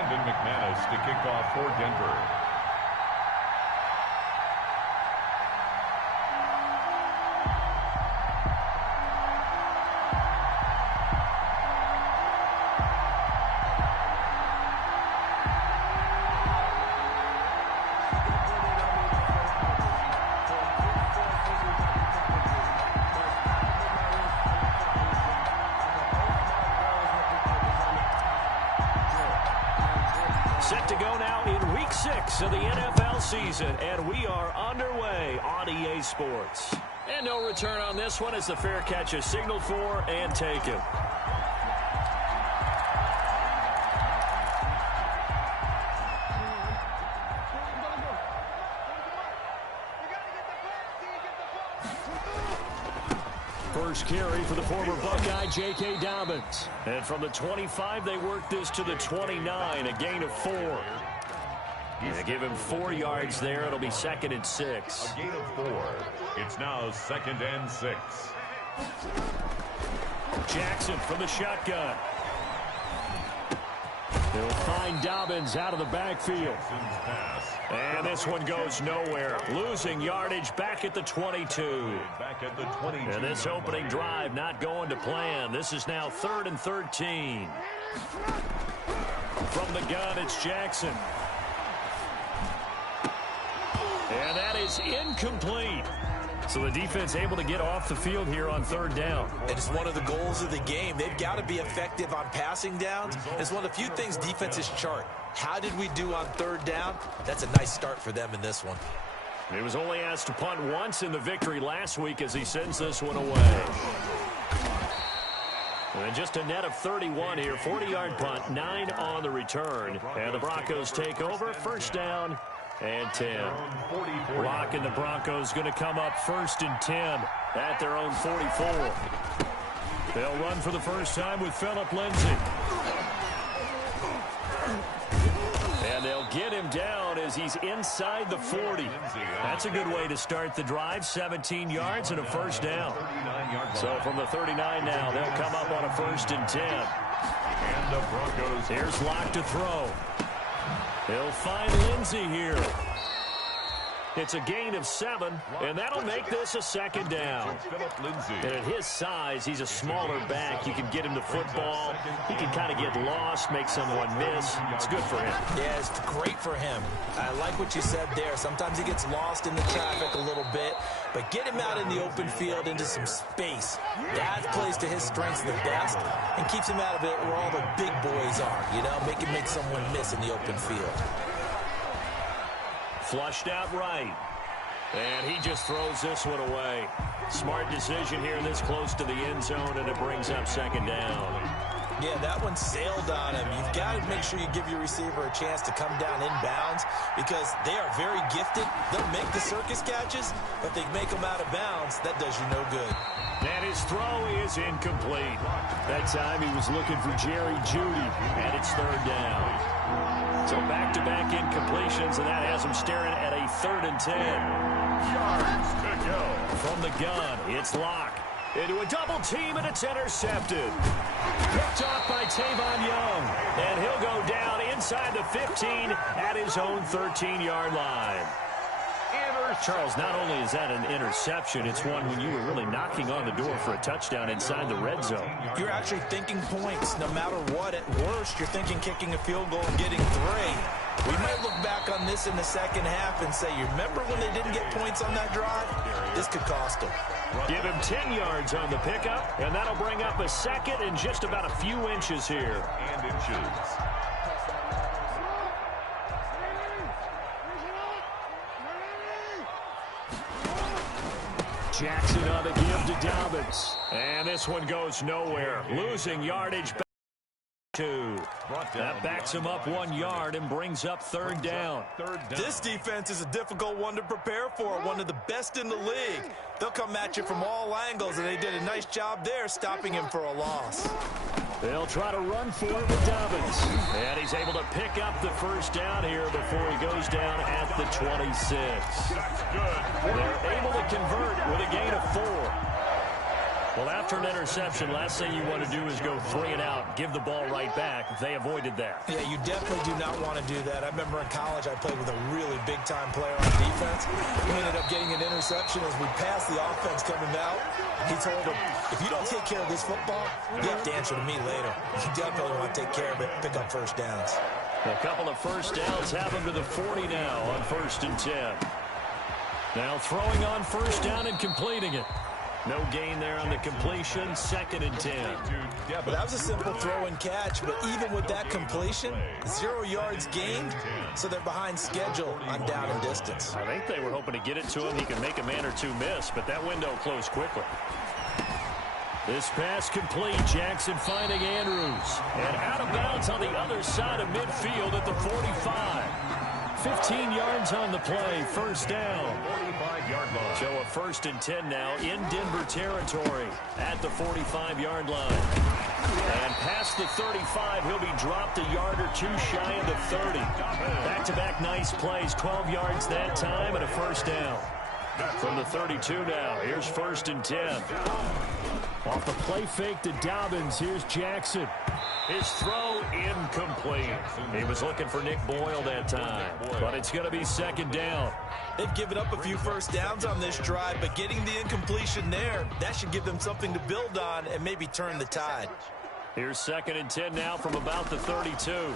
To kick off for Denver. Set to go now in Week 6 of the NFL season, and we are underway on EA Sports. And no return on this one as the fair catch is signaled for and taken. First carry for the former Buckeye, J.K. Dobbins. And from the 25, they work this to the 29, a gain of 4. They give him 4 yards there. It'll be 2nd and 6. A gain of 4. It's now 2nd and 6. Jackson from the shotgun. He'll find Dobbins out of the backfield. And this one goes nowhere. Losing yardage back at the 22. And this opening drive not going to plan. This is now 3rd and 13. From the gun, it's Jackson. And that is incomplete. So the defense able to get off the field here on 3rd down. And it's one of the goals of the game. They've got to be effective on passing downs. It's one of the few things defenses chart. How did we do on 3rd down? That's a nice start for them in this one. He was only asked to punt once in the victory last week as he sends this one away. And just a net of 31 here. 40-yard punt, 9 on the return. And the Broncos take over. 1st down and 10. Rock and the Broncos going to come up 1st and 10 at their own 44. They'll run for the first time with Phillip Lindsay. And they'll get him down as he's inside the 40. That's a good way to start the drive. 17 yards and a 1st down. So from the 39 now, they'll come up on a 1st and 10. And the Broncos. Here's Locke to throw. He'll find Lindsay here. It's a gain of 7, and that'll make this a 2nd down. And at his size, he's a smaller back. You can get him to football. He can kind of get lost, make someone miss. It's good for him. Yeah, it's great for him. I like what you said there. Sometimes he gets lost in the traffic a little bit, but get him out in the open field into some space. That plays to his strengths the best and keeps him out of it where all the big boys are, you know, make him make someone miss in the open field. Flushed out right. And he just throws this one away. Smart decision here this close to the end zone, and it brings up 2nd down. Yeah, that one sailed on him. You've got to make sure you give your receiver a chance to come down inbounds because they are very gifted. They'll make the circus catches, but they make them out of bounds. That does you no good. And his throw is incomplete. That time he was looking for Jerry Jeudy, and it's 3rd down. So back-to-back incompletions, and that has him staring at a 3rd and 10. Yards to go. From the gun, it's Locke. Into a double team, and it's intercepted. Picked off by Tavon Young. And he'll go down inside the 15 at his own 13-yard line. Charles, not only is that an interception, it's one when you were really knocking on the door for a touchdown inside the red zone. You're actually thinking points no matter what. At worst, you're thinking kicking a field goal and getting 3. We might look back on this in the 2nd half and say, you remember when they didn't get points on that drive? This could cost them. Give him 10 yards on the pickup, and that'll bring up a 2nd and just about a few inches here. And inches. Jackson on the give to Dobbins. And this one goes nowhere. Losing yardage back to 2. That backs him up 1 yard and brings up 3rd down. This defense is a difficult one to prepare for, one of the best in the league. They'll come at you from all angles, and they did a nice job there stopping him for a loss. They'll try to run for it with Dobbins. And he's able to pick up the 1st down here before he goes down at the 26. That's good. They're able to convert with a gain of 4. Well, after an interception, last thing you want to do is go 3 and out, give the ball right back. They avoided that. Yeah, you definitely do not want to do that. I remember in college I played with a really big-time player on defense. We ended up getting an interception as we passed the offense coming out. He told him, if you don't take care of this football, you have to answer to me later. You definitely want to take care of it, pick up first downs. A couple of first downs have them to the 40 now on 1st and 10. Now throwing on first down and completing it. No gain there on the completion, 2nd and 10. Yeah, but that was a simple throw and catch, but even with that completion, 0 yards gained, so they're behind schedule on down and distance. I think they were hoping to get it to him. He could make a man or two miss, but that window closed quickly. This pass complete. Jackson finding Andrews. And out of bounds on the other side of midfield at the 45. 15 yards on the play. First down. 45-yard line. So a 1st and 10 now in Denver territory at the 45-yard line. And past the 35, he'll be dropped a yard or two shy of the 30. Back-to-back nice plays. 12 yards that time and a first down. From the 32 now, here's 1st and 10. Off the play fake to Dobbins, here's Jackson. His throw incomplete. He was looking for Nick Boyle that time, but it's going to be 2nd down. They've given up a few first downs on this drive, but getting the incompletion there, that should give them something to build on and maybe turn the tide. Here's 2nd and 10 now from about the 32.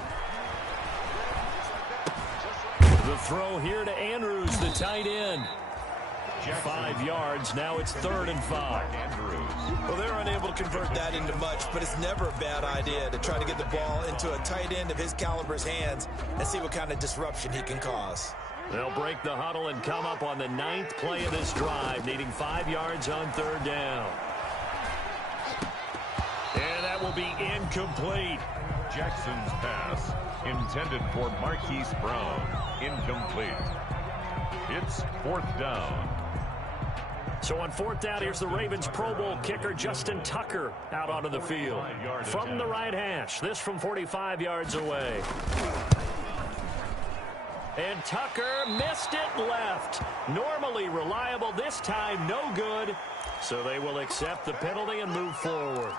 The throw here to Andrews, the tight end. 5 yards. Now it's 3rd and 5. Well, they're unable to convert that into much, but it's never a bad idea to try to get the ball into a tight end of his caliber's hands and see what kind of disruption he can cause. They'll break the huddle and come up on the 9th play of this drive, needing 5 yards on 3rd down. And that will be incomplete. Jackson's pass, intended for Marquise Brown, incomplete. It's 4th down. So on 4th down, here's the Ravens Pro Bowl kicker Justin Tucker out onto the field. From the right hash, this from 45 yards away. And Tucker missed it left. Normally reliable, this time no good. So they will accept the penalty and move forward.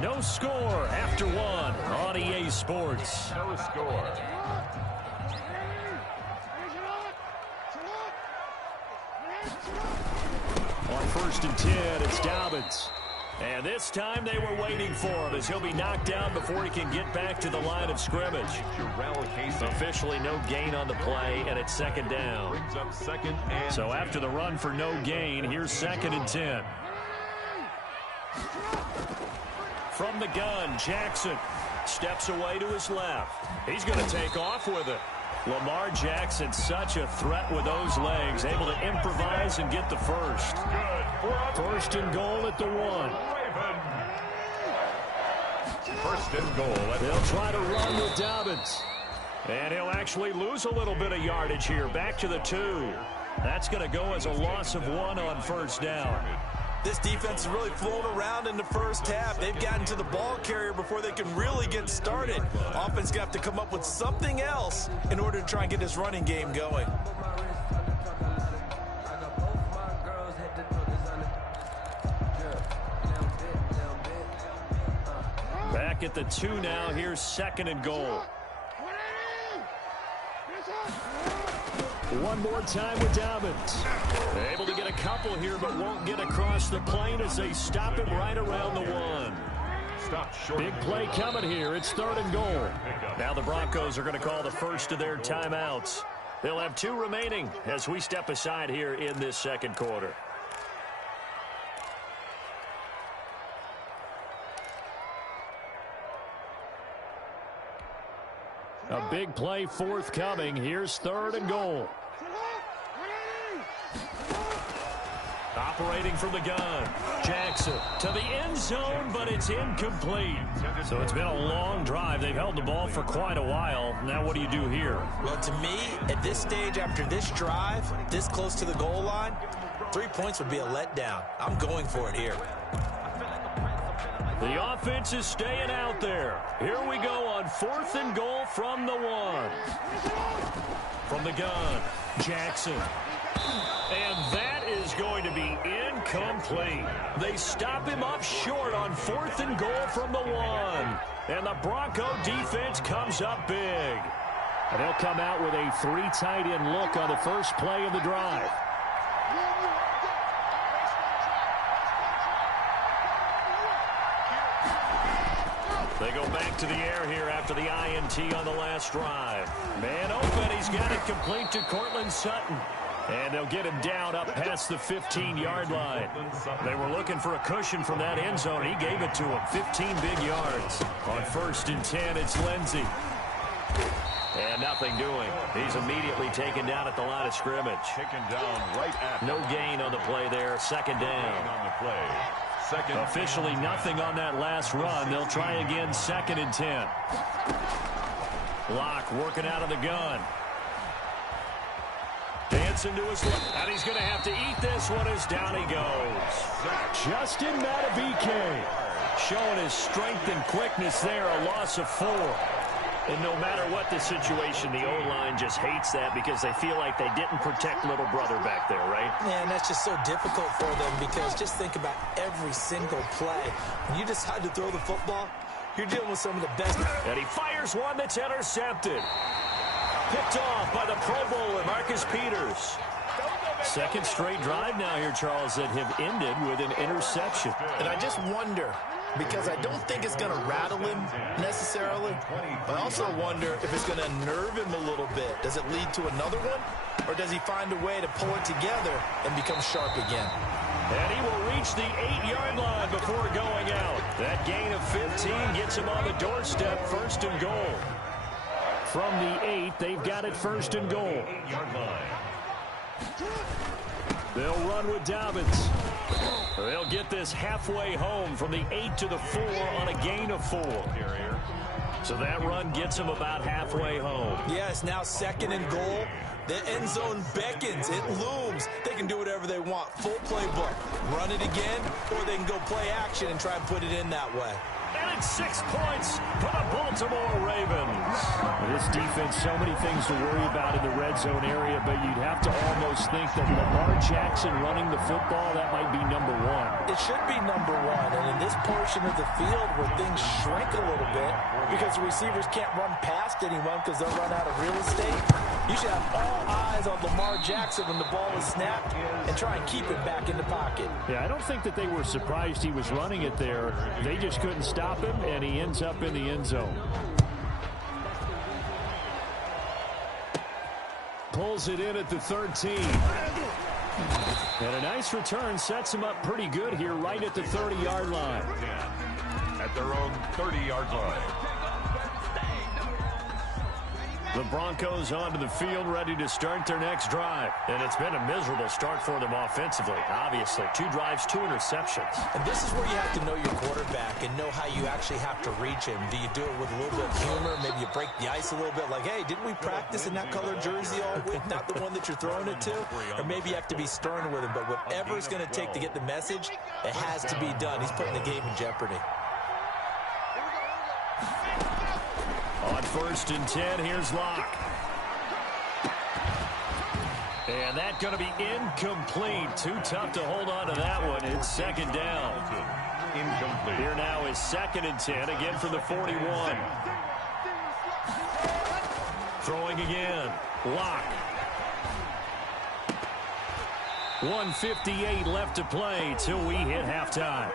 No score after 1 on EA Sports. No score. On 1st and 10, it's Dobbins. And this time they were waiting for him as he'll be knocked down before he can get back to the line of scrimmage. Officially no gain on the play, and it's 2nd down. So after the run for no gain, here's 2nd and 10. From the gun, Jackson steps away to his left. He's going to take off with it. Lamar Jackson, such a threat with those legs, able to improvise and get the first. 1st and goal at the 1. 1st and goal. They'll try to run with Dobbins. And he'll actually lose a little bit of yardage here. Back to the 2. That's going to go as a loss of 1 on 1st down. This defense is really flown around in the first half. They've gotten to the ball carrier before they can really get started. Offense got to come up with something else in order to try and get this running game going. Back at the 2 now. Here's 2nd and goal. One more time with Dobbins. They're able to get a couple here, but won't get across the plane as they stop him right around the 1. Big play coming here. It's 3rd and goal. Now the Broncos are going to call the first of their timeouts. They'll have 2 remaining as we step aside here in this 2nd quarter. A big play forthcoming. Here's 3rd and goal. Operating from the gun. Jackson to the end zone, but it's incomplete. So it's been a long drive. They've held the ball for quite a while. Now what do you do here? Well, to me, at this stage after this drive, this close to the goal line, 3 points would be a letdown. I'm going for it here. The offense is staying out there. Here we go on 4th and goal from the 1. From the gun, Jackson. And that is going to be incomplete. They stop him up short on 4th and goal from the 1. And the Bronco defense comes up big. And they'll come out with a 3 tight end look on the first play of the drive. They go back to the air here after the INT on the last drive. Man open, he's got it complete to Cortland Sutton. And they'll get him down up past the 15-yard line. They were looking for a cushion from that end zone. He gave it to him. 15 big yards. On 1st and 10, it's Lindsey. And nothing doing. He's immediately taken down at the line of scrimmage. Taken down right at. No gain on the play there. 2nd down. On the play. Officially nothing on that last run. They'll try again 2nd and 10. Locke working out of the gun. Dancing to his left. And he's going to have to eat this one as down he goes. Justin Madubuike showing his strength and quickness there. A loss of 4. And no matter what the situation, the O-line just hates that because they feel like they didn't protect little brother back there, right? Yeah, and that's just so difficult for them because just think about every single play. When you decide to throw the football, you're dealing with some of the best. And he fires one that's intercepted. Picked off by the Pro Bowler, Marcus Peters. 2nd straight drive now here, Charles, that have ended with an interception. And I just wonder, because I don't think it's going to rattle him necessarily, but I also wonder if it's going to unnerve him a little bit. Does it lead to another one, or does he find a way to pull it together and become sharp again? And he will reach the 8-yard line before going out. That gain of 15 gets him on the doorstep, 1st and goal. From the 8, they've got it 1st and goal. 8-yard line. They'll run with Dobbins. They'll get this halfway home from the 8 to the 4 on a gain of 4. So that run gets them about halfway home. Yes, now 2nd and goal. The end zone beckons. It looms. They can do whatever they want. Full playbook. Run it again, or they can go play action and try and put it in that way. And it's 6 points for the Baltimore Ravens. This defense, so many things to worry about in the red zone area, but you'd have to almost think that Lamar Jackson running the football, that might be number 1. It should be number 1, and in this portion of the field where things shrink a little bit because the receivers can't run past anyone because they'll run out of real estate, you should have all eyes on Lamar Jackson when the ball is snapped and try and keep it back in the pocket. Yeah, I don't think that they were surprised he was running it there. They just couldn't stop him, and he ends up in the end zone. Pulls it in at the 13. And a nice return sets him up pretty good here right at the 30-yard line. At their own 30-yard line. The Broncos onto the field, ready to start their next drive. And it's been a miserable start for them offensively, obviously. 2 drives, 2 interceptions. And this is where you have to know your quarterback and know how you actually have to reach him. Do you do it with a little bit of humor? Maybe you break the ice a little bit like, hey, didn't we practice in that color jersey all week? Not the one that you're throwing it to? Or maybe you have to be stern with him. But whatever it's going to take to get the message, it has to be done. He's putting the game in jeopardy. On 1st and 10, here's Locke. And that's going to be incomplete. Too tough to hold on to that one. It's 2nd down. Incomplete. Here now is 2nd and 10, again from the 41. Throwing again. Locke. 1:58 left to play till we hit halftime.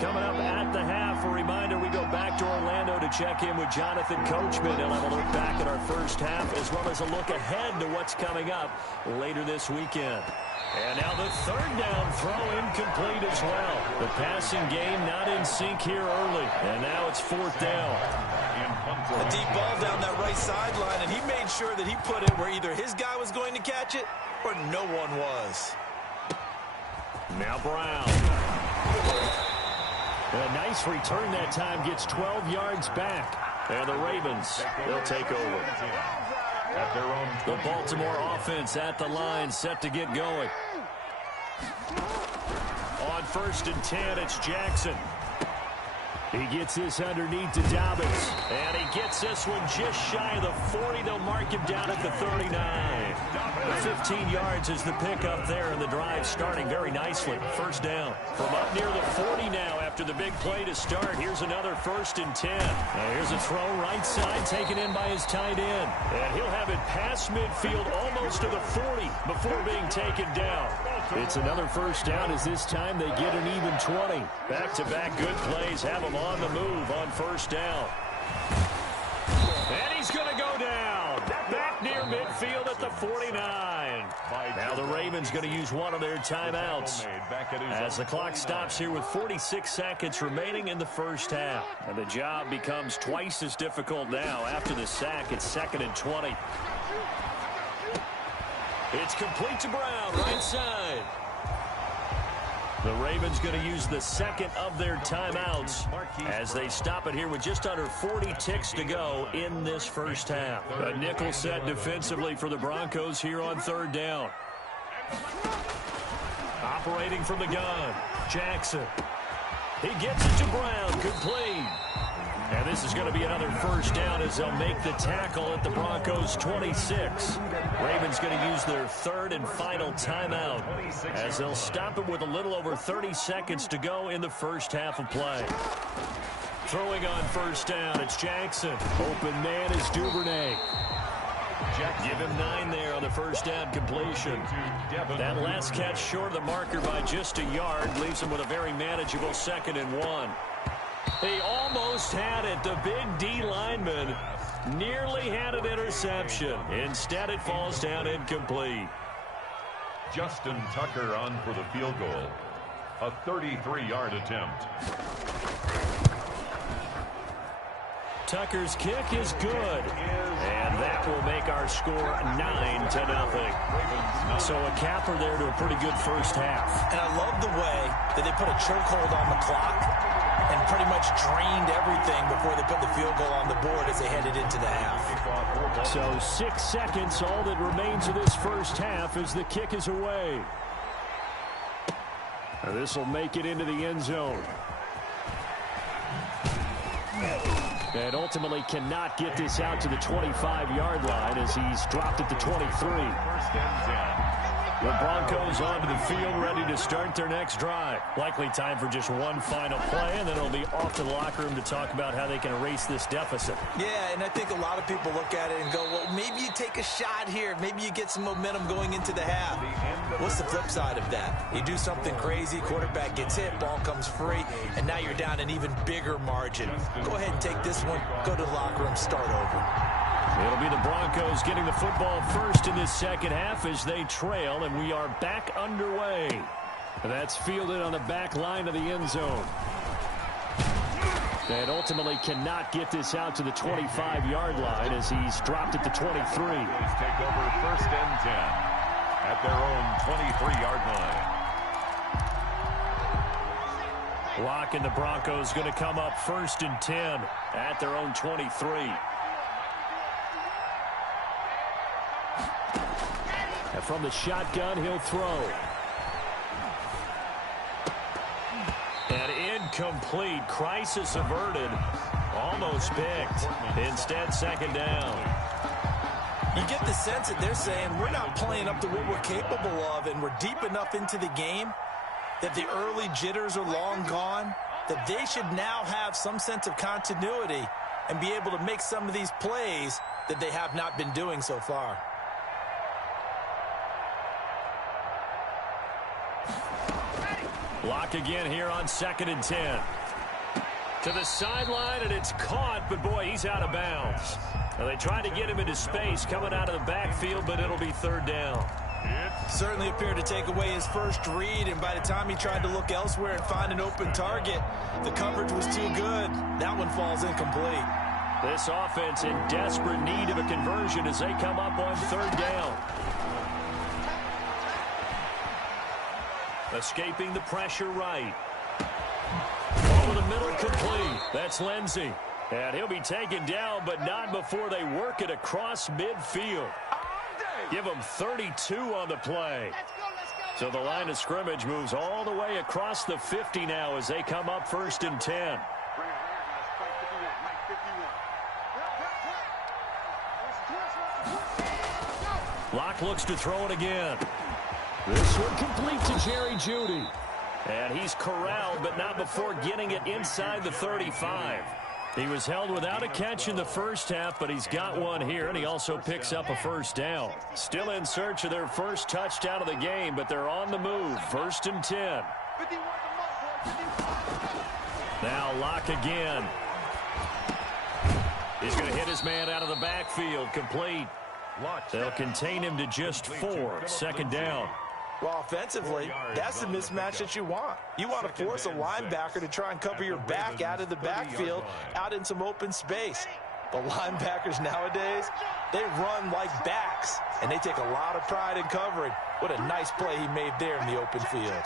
Coming up at the half, a reminder, we go back to Orlando to check in with Jonathan Coachman. He'll have a look back at our first half as well as a look ahead to what's coming up later this weekend. And now the 3rd down throw incomplete as well. The passing game not in sync here early. And now it's 4th down. A deep ball down that right sideline, and he made sure that he put it where either his guy was going to catch it or no one was. Now Brown. A nice return that time, gets 12 yards back. And the Ravens, they'll take over. At their own the Baltimore offense at the line, set to get going. On 1st and 10, it's Jackson. He gets this underneath to Dobbins. And he gets this one just shy of the 40. They'll mark him down at the 39. 15 yards is the pickup there, and the drive starting very nicely. First down. From up near the 40 now after the big play to start. Here's another 1st and 10. Now here's a throw right side taken in by his tight end. And he'll have it past midfield almost to the 40 before being taken down. It's another first down as this time they get an even 20. Back-to-back good plays have them on the move on first down. And he's going to go down. Back near midfield at the 49. Now the Ravens going to use one of their timeouts as the clock stops here with 46 seconds remaining in the first half. And the job becomes twice as difficult now after the sack. It's 2nd and 20. It's complete to Brown, right side. The Ravens going to use the second of their timeouts as they stop it here with just under 40 ticks to go in this first half. A nickel set defensively for the Broncos here on 3rd down. Operating from the gun, Jackson. He gets it to Brown, complete. And this is going to be another first down as they'll make the tackle at the Broncos' 26. Ravens going to use their 3rd and final timeout as they'll stop it with a little over 30 seconds to go in the first half of play. Throwing on first down, it's Jackson. Open man is Duvernay. Give him 9 there on the first down completion. That last catch short of the marker by just a yard leaves him with a very manageable 2nd and 1. He almost had it. The big D lineman nearly had an interception. Instead, it falls down incomplete. Justin Tucker on for the field goal. A 33-yard attempt. Tucker's kick is good. And that will make our score 9-0. So a capper there to a pretty good first half. And I love the way that they put a chokehold on the clock and pretty much drained everything before they put the field goal on the board as they headed into the half. So 6 seconds, all that remains of this first half as the kick is away. This will make it into the end zone. And ultimately cannot get this out to the 25-yard line as he's dropped at the 23. The Broncos onto the field, ready to start their next drive. Likely time for just one final play, and then it'll be off to the locker room to talk about how they can erase this deficit. Yeah, and I think a lot of people look at it and go, well, maybe you take a shot here. Maybe you get some momentum going into the half. What's the flip side of that? You do something crazy, quarterback gets hit, ball comes free, and now you're down an even bigger margin. Go ahead and take this one, go to the locker room, start over. It'll be the Broncos getting the football first in this second half as they trail, and we are back underway. That's fielded on the back line of the end zone. And ultimately cannot get this out to the 25-yard line as he's dropped at the 23. Take over 1st and 10 at their own 23-yard line. Lock and the Broncos going to come up 1st and 10 at their own 23. And from the shotgun, he'll throw. And incomplete. Crisis averted. Almost picked. Instead, 2nd down. You get the sense that they're saying we're not playing up to what we're capable of, and we're deep enough into the game that the early jitters are long gone, that they should now have some sense of continuity and be able to make some of these plays that they have not been doing so far. Lock again here on 2nd and 10. To the sideline, and it's caught, but boy, he's out of bounds. Now, they tried to get him into space coming out of the backfield, but it'll be 3rd down. Certainly appeared to take away his first read, and by the time he tried to look elsewhere and find an open target, the coverage was too good. That one falls incomplete. This offense in desperate need of a conversion as they come up on 3rd down. Escaping the pressure right. Over the middle, complete. That's Lindsey. And he'll be taken down, but not before they work it across midfield. Give him 32 on the play. So the line of scrimmage moves all the way across the 50 now as they come up 1st and 10. Locke looks to throw it again. This one complete to Jerry Jeudy. And he's corralled, but not before getting it inside the 35. He was held without a catch in the first half, but he's got one here, and he also picks up a 1st down. Still in search of their first touchdown of the game, but they're on the move. 1st and 10. Now Locke again. He's going to hit his man out of the backfield. Complete. They'll contain him to just 4. 2nd down. Well, offensively, that's the mismatch that you want. You want to force a linebacker to try and cover your back out of the backfield, out in some open space. But linebackers nowadays, they run like backs, and they take a lot of pride in covering. What a nice play he made there in the open field.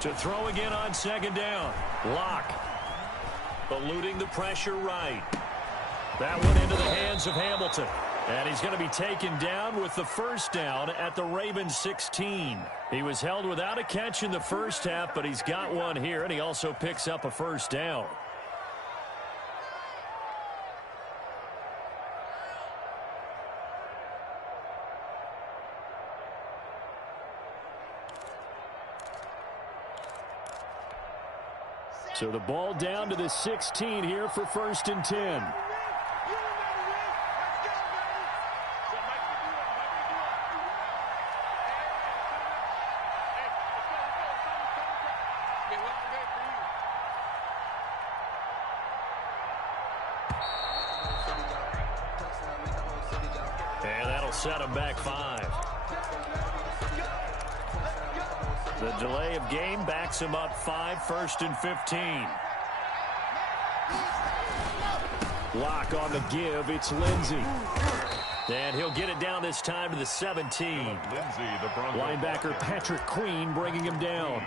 To throw again on 2nd down. Locke eluding the pressure right. That one into the hands of Hamilton. And he's going to be taken down with the 1st down at the Ravens 16. He was held without a catch in the first half, but he's got one here, and he also picks up a 1st down. So the ball down to the 16 here for 1st and 10. And that'll set him back 5. The delay of game backs him up 5, 1st and 15. Locke on the give. It's Lindsey. And he'll get it down this time to the 17. Linebacker Patrick Queen bringing him down.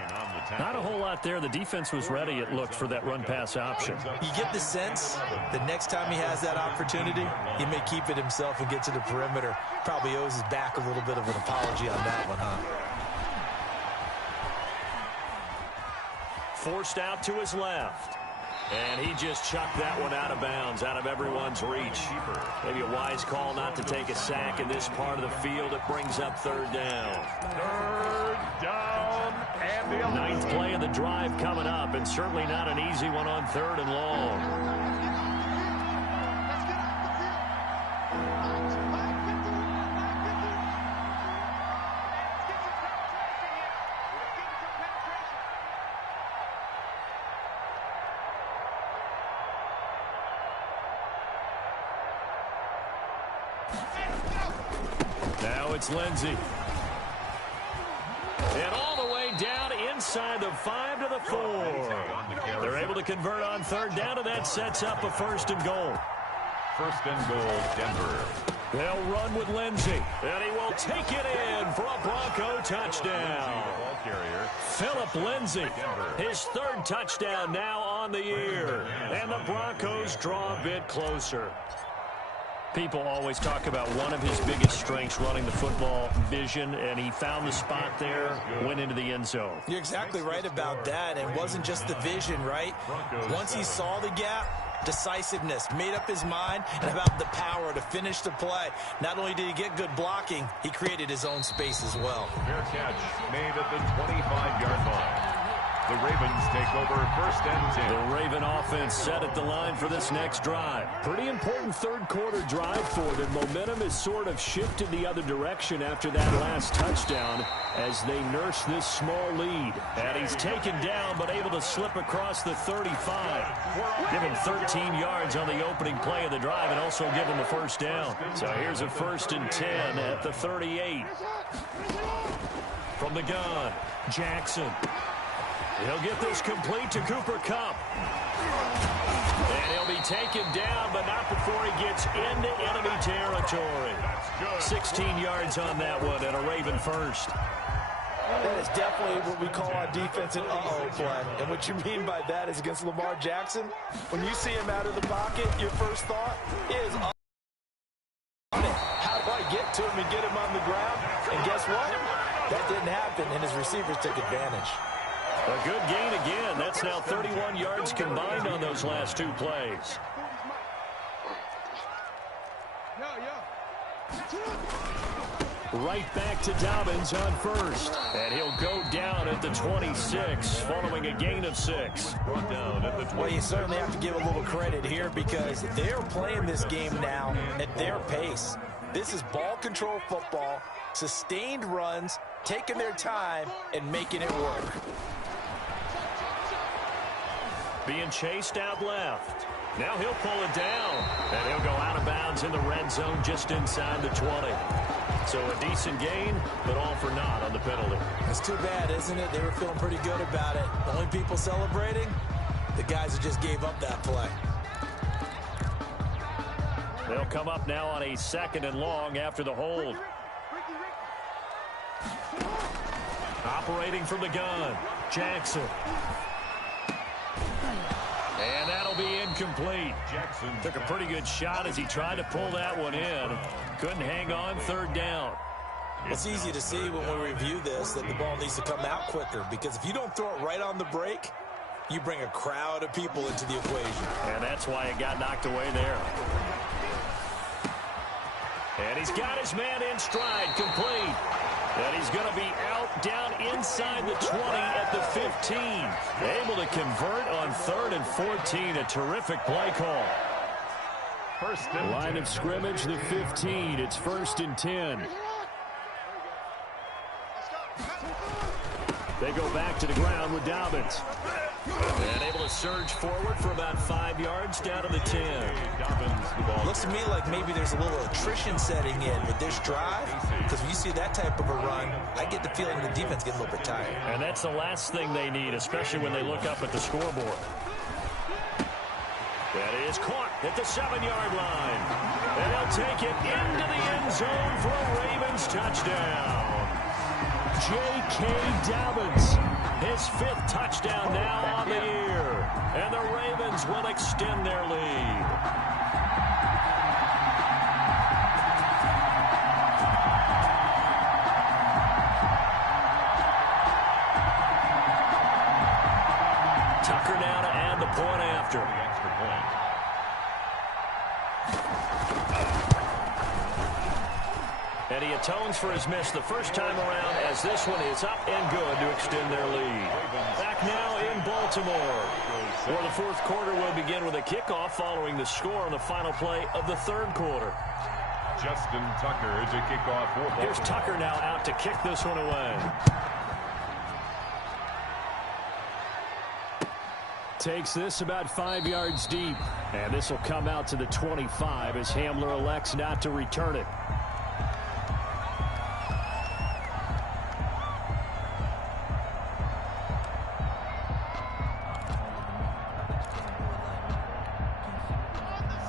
Not a whole lot there. The defense was ready, it looked, for that run-pass option. You get the sense the next time he has that opportunity, he may keep it himself and get to the perimeter. Probably owes his back a little bit of an apology on that one, huh? Forced out to his left. And he just chucked that one out of bounds, out of everyone's reach. Maybe a wise call not to take a sack in this part of the field. It brings up 3rd down. 3rd down. And the 9th play of the drive coming up, and certainly not an easy one on 3rd and long. Now it's Lindsey. And all the way down inside the 5 to the 4. They're able to convert on 3rd down, and that sets up a 1st and goal. 1st and goal, Denver. They'll run with Lindsey, and he will take it in for a Bronco touchdown. Philip Lindsey, his 3rd touchdown now on the year, and the Broncos draw a bit closer. People always talk about one of his biggest strengths, running the football, vision, and he found the spot there, went into the end zone. You're exactly right about that. It wasn't just the vision, right? Once he saw the gap, decisiveness, made up his mind, and about the power to finish the play. Not only did he get good blocking, he created his own space as well. Fair catch made at the 25-yard line. The Ravens take over 1st and 10. The Raven offense set at the line for this next drive. Pretty important 3rd quarter drive for them. Momentum has sort of shifted the other direction after that last touchdown as they nurse this small lead. And he's taken down but able to slip across the 35. Give him 13 yards on the opening play of the drive and also give him a 1st down. So here's a 1st and 10 at the 38. From the gun, Jackson. He'll get this complete to Cooper Kupp. And he'll be taken down, but not before he gets into enemy territory. 16 yards on that one and a Raven 1st. That is definitely what we call on defense an uh-oh play. And what you mean by that is against Lamar Jackson, when you see him out of the pocket, your first thought is, how do I get to him and get him on the ground? And guess what? That didn't happen, and his receivers took advantage. A good gain again. That's now 31 yards combined on those last two plays. Right back to Dobbins on first. And he'll go down at the 26 following a gain of 6. Brought down at the 20. Well, you certainly have to give a little credit here because they're playing this game now at their pace. This is ball control football, sustained runs, taking their time, and making it work. Being chased out left. Now he'll pull it down, and he'll go out of bounds in the red zone just inside the 20. So a decent gain, but all for naught on the penalty. It's too bad, isn't it? They were feeling pretty good about it. The only people celebrating, the guys who just gave up that play. They'll come up now on a 2nd and long after the hold. Operating from the gun, Jackson. And that'll be incomplete. Jackson Took a pretty good shot as he tried to pull that one in. Couldn't hang on, 3rd down. It's easy to see when we review this that the ball needs to come out quicker because if you don't throw it right on the break, you bring a crowd of people into the equation. And that's why it got knocked away there. And he's got his man in stride, complete. And he's going to be out down inside the 20 at the 15. Able to convert on 3rd and 14. A terrific play call. first and Line of scrimmage, the 15. It's 1st and 10. They go back to the ground with Dobbins. And able to surge forward for about 5 yards down to the 10. Dobbins, the ball. Looks to me like maybe there's a little attrition setting in with this drive because when you see that type of a run, I get the feeling the defense gets a little bit tired. And that's the last thing they need, especially when they look up at the scoreboard. That is caught at the 7-yard line. And they'll take it into the end zone for a Ravens touchdown. J.K. Dobbins, his 5th touchdown now on the year. And the Ravens will extend their lead. Tucker now to add the point after. Extra point. And he atones for his miss the first time around as this one is up and good to extend their lead. Back now in Baltimore, where the 4th quarter will begin with a kickoff following the score on the final play of the 3rd quarter. Justin Tucker to kick off for Baltimore. Here's Tucker now out to kick this one away. Takes this about 5 yards deep. And this will come out to the 25 as Hamler elects not to return it.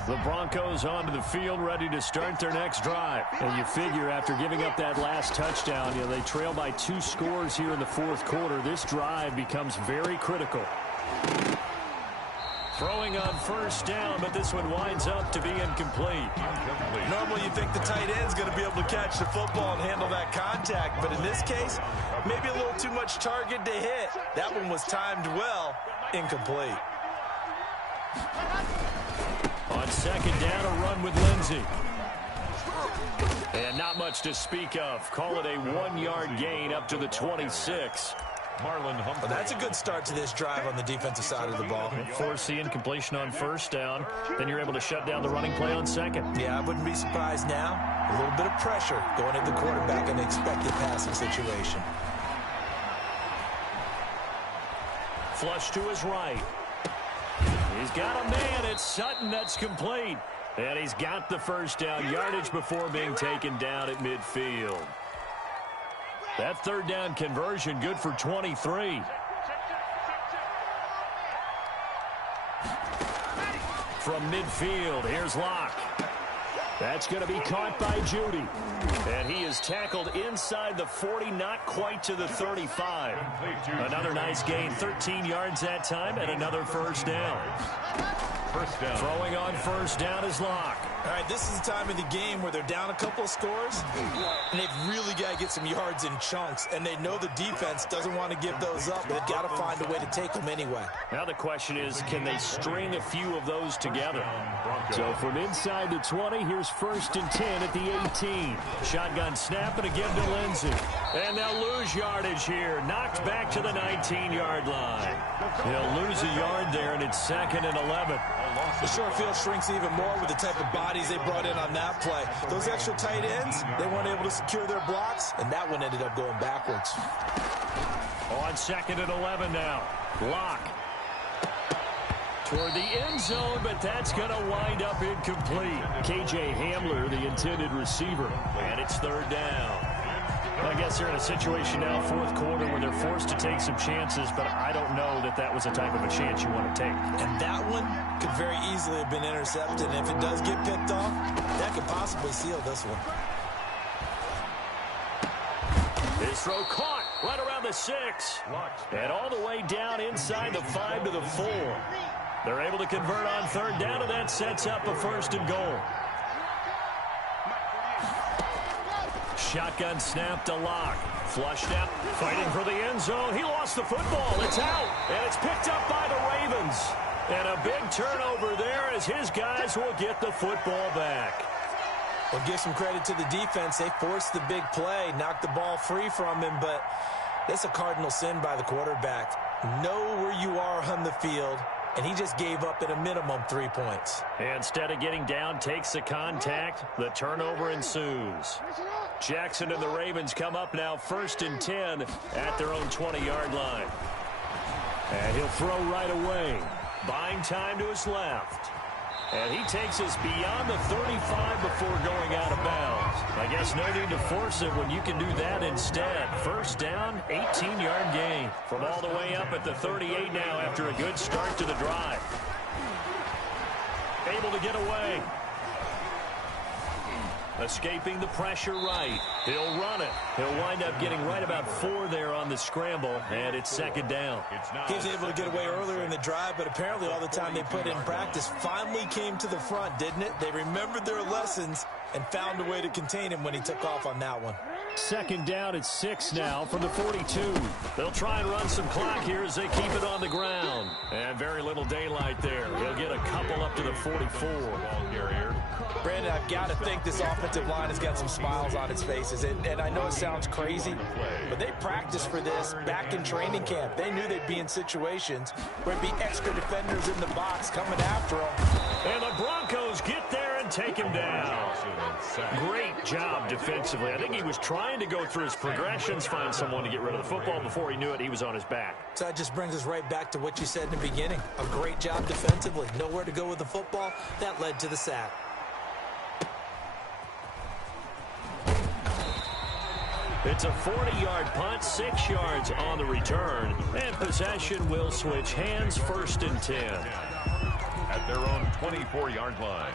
The Broncos onto the field, ready to start their next drive. And you figure after giving up that last touchdown, they trail by 2 scores here in the 4th quarter. This drive becomes very critical. Throwing on 1st down, but this one winds up to be incomplete. Normally you think the tight end's going to be able to catch the football and handle that contact, but in this case, maybe a little too much target to hit. That one was timed well, incomplete. On 2nd down, a run with Lindsey. And not much to speak of. Call it a 1-yard gain up to the 26. Marlon Humphrey. Well, that's a good start to this drive on the defensive side of the ball. Force the incompletion on 1st down. Then you're able to shut down the running play on 2nd. Yeah, I wouldn't be surprised now. A little bit of pressure going at the quarterback in an expected passing situation. Flush to his right. He's got a man. It's Sutton. That's complete. And he's got the 1st down yardage before being taken down at midfield. That 3rd down conversion good for 23. From midfield, here's Locke. That's going to be caught by Judy. And he is tackled inside the 40, not quite to the 35. Another nice gain, 13 yards that time, and another first down. First down. Throwing on first down is Locke. All right, this is the time of the game where they're down a couple of scores, and they've really got to get some yards in chunks, and they know the defense doesn't want to give those up. They've got to find a way to take them anyway. Now the question is, can they string a few of those together? So from inside the 20, here's first and 10 at the 18. Shotgun snap and again to Lindsey. And they'll lose yardage here. Knocked back to the 19-yard line. They'll lose a yard there, and it's second and 11. The short field shrinks even more with the type of bodies they brought in on that play. Those extra tight ends, they weren't able to secure their blocks, and that one ended up going backwards. On second and 11 now. Locke. Toward the end zone, but that's going to wind up incomplete. K.J. Hamler, the intended receiver, and it's third down. I guess they're in a situation now, fourth quarter, where they're forced to take some chances, but I don't know that that was the type of a chance you want to take. And that one could very easily have been intercepted, and if it does get picked off, that could possibly seal this one. This throw caught right around the 6. And all the way down inside the 5 to the 4. They're able to convert on third down, and that sets up a first and goal. Shotgun snap to Locke. Flushed out, fighting for the end zone. He lost the football. It's out, and it's picked up by the Ravens. And a big turnover there as his guys will get the football back. Well, give some credit to the defense. They forced the big play, knocked the ball free from him, but that's a cardinal sin by the quarterback. Know where you are on the field, and he just gave up at a minimum 3 points. Instead of getting down, takes the contact. The turnover ensues. Jackson and the Ravens come up now first and 10 at their own 20-yard line. And he'll throw right away. Buying time to his left. And he takes us beyond the 35 before going out of bounds. I guess no need to force it when you can do that instead. First down, 18-yard gain. From all the way up at the 38 now after a good start to the drive. Able to get away. Escaping the pressure right. He'll run it. He'll wind up getting right about 4 there on the scramble, and it's second down. He was able to get away earlier in the drive, but apparently all the time they put in practice finally came to the front, didn't it? They remembered their lessons and found a way to contain him when he took off on that one. Second down at 6 now from the 42. They'll try and run some clock here as they keep it on the ground. And very little daylight there. He'll get a couple up to the 44. Ball carrier. Brandon, I've got to think this offensive line has got some smiles on its faces. And I know it sounds crazy, but they practiced for this back in training camp. They knew they'd be in situations where it'd be extra defenders in the box coming after them. And the Broncos get there and take him down. Great job defensively. I think he was trying to go through his progressions, find someone to get rid of the football. Before he knew it, he was on his back. So that just brings us right back to what you said in the beginning. A great job defensively. Nowhere to go with the football. That led to the sack. It's a 40-yard punt, 6 yards on the return, and possession will switch hands, first and 10. At their own 24-yard line.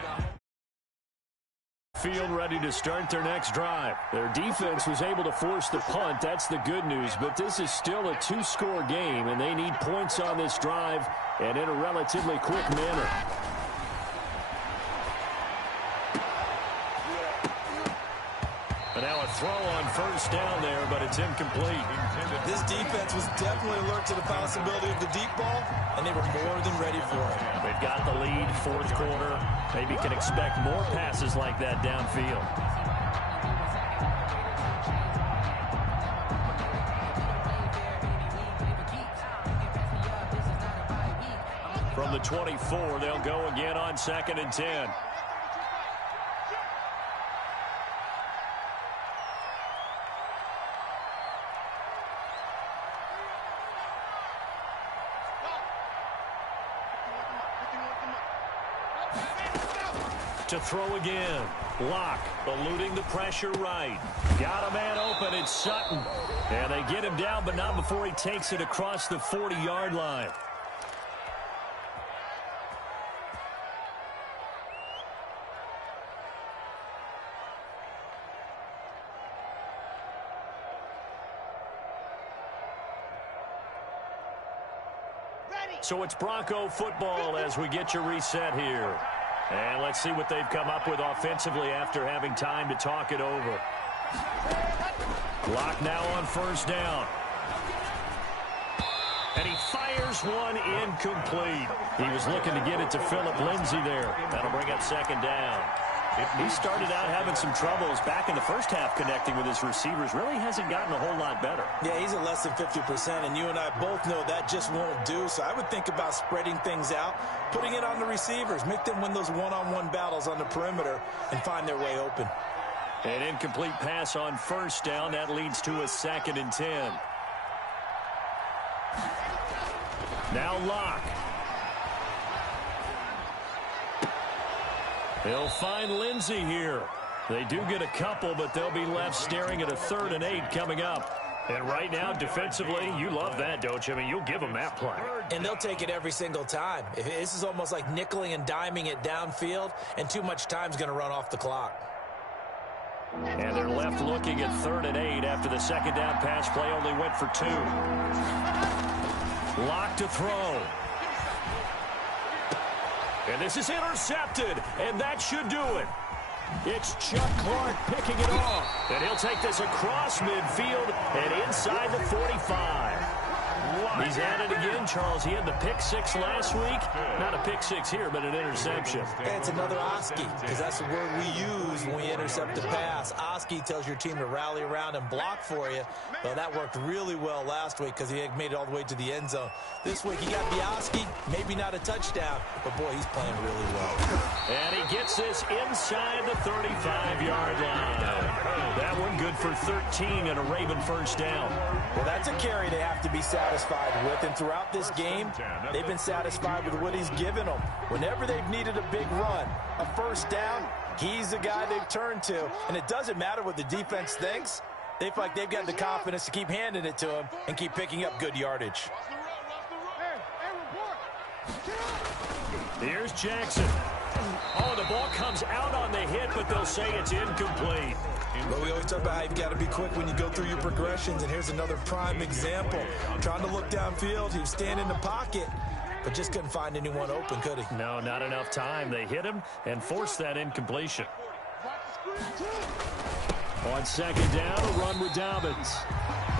Field ready to start their next drive. Their defense was able to force the punt. That's the good news, but this is still a 2-score game, and they need points on this drive and in a relatively quick manner. And now a throw on first down there, but it's incomplete. This defense was definitely alert to the possibility of the deep ball, and they were more than ready for it. They've got the lead, fourth quarter. Maybe can expect more passes like that downfield. From the 24, they'll go again on second and 10. To throw again. Locke eluding the pressure right. Got a man open. It's Sutton. And they get him down, but not before he takes it across the 40-yard line. So it's Bronco football as we get you reset here. And let's see what they've come up with offensively after having time to talk it over. Clock now on first down. And he fires one incomplete. He was looking to get it to Philip Lindsay there. That'll bring up second down. He started out having some troubles back in the first half connecting with his receivers. Really hasn't gotten a whole lot better. Yeah, he's at less than 50%, and you and I both know that just won't do. So I would think about spreading things out, putting it on the receivers, make them win those one-on-one battles on the perimeter and find their way open. An incomplete pass on first down. That leads to a 2nd and 10. Now Locke. He'll find Lindsay here. They do get a couple, but they'll be left staring at a 3rd and 8 coming up. And right now, defensively, you love that, don't you? I mean, you'll give them that play. And they'll take it every single time. This is almost like nickeling and diming it downfield, and too much time's going to run off the clock. And they're left looking at 3rd and 8 after the second down pass play only went for 2. Locke to throw. And this is intercepted, and that should do it. It's Chuck Clark picking it off. And he'll take this across midfield and inside the 45. He's at it again, Charles. He had the pick 6 last week. Not a pick 6 here, but an interception. It's another Oski, because that's the word we use when we intercept a pass. Oski tells your team to rally around and block for you. Well, that worked really well last week because he had made it all the way to the end zone. This week he got the Oski, maybe not a touchdown, but boy, he's playing really well. And he gets this inside the 35-yard line. That one good for 13 and a Raven first down. Well, that's a carry they have to be satisfied with, and throughout this game, they've been satisfied with what he's given them. Whenever they've needed a big run, a first down, he's the guy they've turned to, and it doesn't matter what the defense thinks. They feel like they've got the confidence to keep handing it to him and keep picking up good yardage. Here's Jackson. Oh, the ball comes out on the hit, but they'll say it's incomplete. But we always talk about how you've got to be quick when you go through your progressions, and here's another prime example. Trying to look downfield, he was standing in the pocket, but just couldn't find anyone open, could he? No, not enough time. They hit him and forced that incompletion. On second down, a run with Dobbins.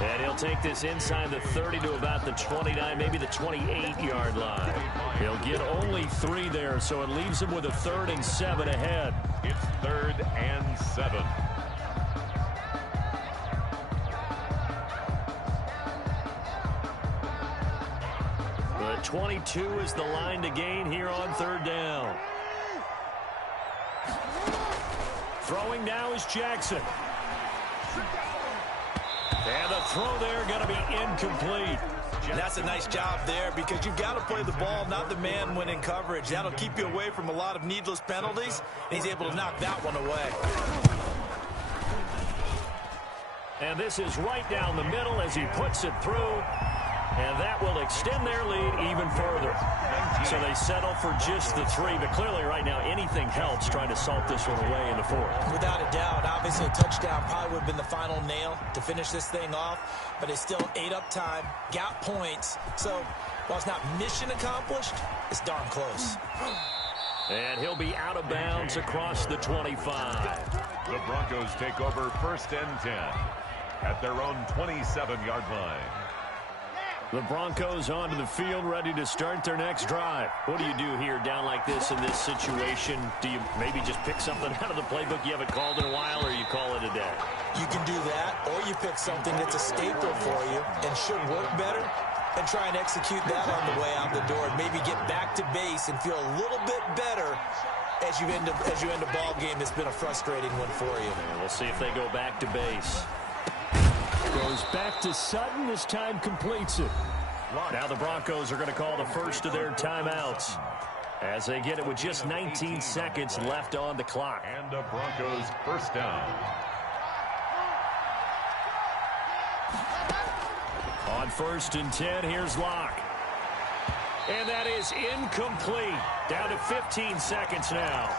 And he'll take this inside the 30 to about the 29, maybe the 28-yard line. He'll get only 3 there, so it leaves him with a 3rd and 7 ahead. It's 3rd and 7. The 22 is the line to gain here on 3rd down. Throwing now is Jackson. And the throw there going to be incomplete. And that's a nice job there because you've got to play the ball, not the man when in coverage. That'll keep you away from a lot of needless penalties, and he's able to knock that one away. And this is right down the middle as he puts it through. And that will extend their lead even further. So they settle for just the 3. But clearly right now anything helps trying to salt this one away in the 4th. Without a doubt, obviously a touchdown probably would have been the final nail to finish this thing off. But it's still ate up time, got points. So while it's not mission accomplished, it's darn close. And he'll be out of bounds across the 25. The Broncos take over 1st and 10 at their own 27-yard line. The Broncos onto the field, ready to start their next drive. What do you do here down like this in this situation? Do you maybe just pick something out of the playbook you haven't called in a while, or you call it a day? You can do that, or you pick something that's a staple for you and should work better, and try and execute that on the way out the door, and maybe get back to base and feel a little bit better as you end a ball game that's been a frustrating one for you. And we'll see if they go back to base. Goes back to Sutton. This time completes it. Now the Broncos are going to call the first of their timeouts as they get it with just 19 seconds left on the clock. And the Broncos first down. On 1st and 10, here's Locke. And that is incomplete. Down to 15 seconds now.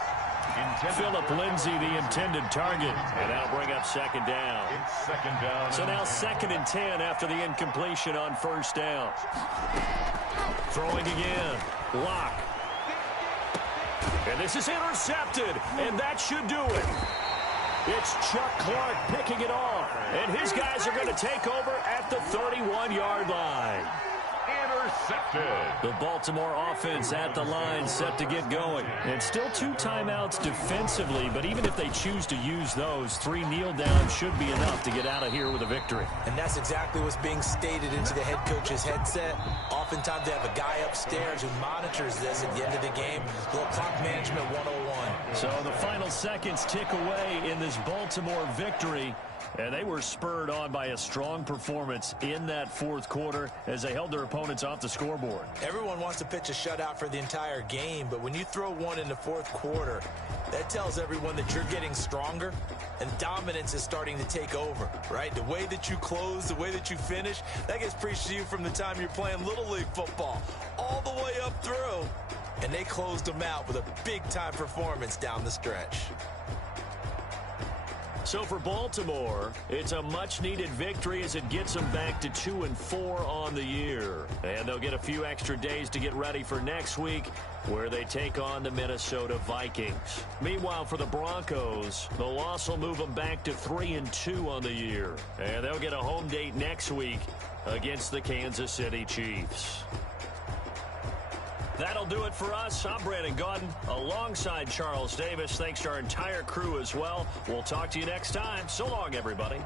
Philip Lindsay, the intended target. And that'll bring up second down. It's second down. So now 2nd and 10 after the incompletion on 1st down. Throwing again. Lock. And this is intercepted, and that should do it. It's Chuck Clark picking it off, and his guys are going to take over at the 31-yard line. Intercepted. The Baltimore offense at the line set to get going. And still 2 timeouts defensively, but even if they choose to use those, 3 kneel downs should be enough to get out of here with a victory. And that's exactly what's being stated into the head coach's headset. Oftentimes they have a guy upstairs who monitors this at the end of the game. Little clock management 101. So the final seconds tick away in this Baltimore victory. And they were spurred on by a strong performance in that fourth quarter as they held their opponents off the scoreboard. Everyone wants to pitch a shutout for the entire game, but when you throw one in the fourth quarter, that tells everyone that you're getting stronger and dominance is starting to take over, right? The way that you close, the way that you finish, that gets preached to you from the time you're playing Little League football all the way up through. And they closed them out with a big-time performance down the stretch. So for Baltimore, it's a much-needed victory as it gets them back to 2-4 on the year. And they'll get a few extra days to get ready for next week, where they take on the Minnesota Vikings. Meanwhile, for the Broncos, the loss will move them back to 3-2 on the year. And they'll get a home date next week against the Kansas City Chiefs. That'll do it for us. I'm Brandon Gaudin alongside Charles Davis. Thanks to our entire crew as well. We'll talk to you next time. So long, everybody.